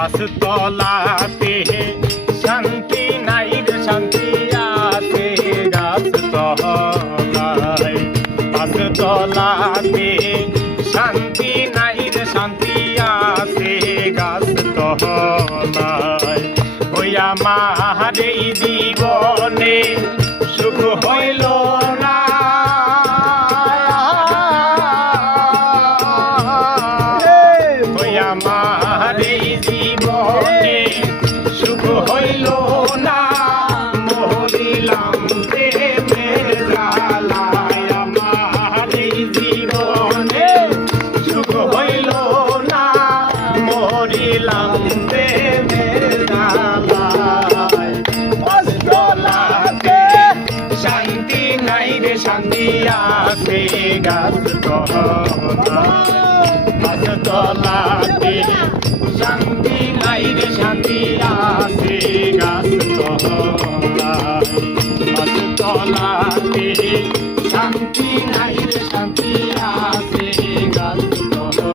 পাঁচতলাতে শান্তি নাই রে শান্তি আছে গাছতলায়। পাঁচতলাতে শান্তি নাই রে শান্তি আছে গাছতলায়। ওই আমার এই জীবনে সুখ হইল না, ওই আমার এই জীবনে সুখ হইল না, মরিলাম প্রেমের জ্বালায়। আমার এই জীবনে সুখ হইল না, মরিলাম প্রেমের জ্বালায়। পাঁচতলাতে শান্তি নাই রে শান্তি আছে গাছতলায়। পাঁচতলাতে শান্তি নাই রে শান্তি আছে গাছতলায়। পাঁচতলাতে শান্তি নাই রে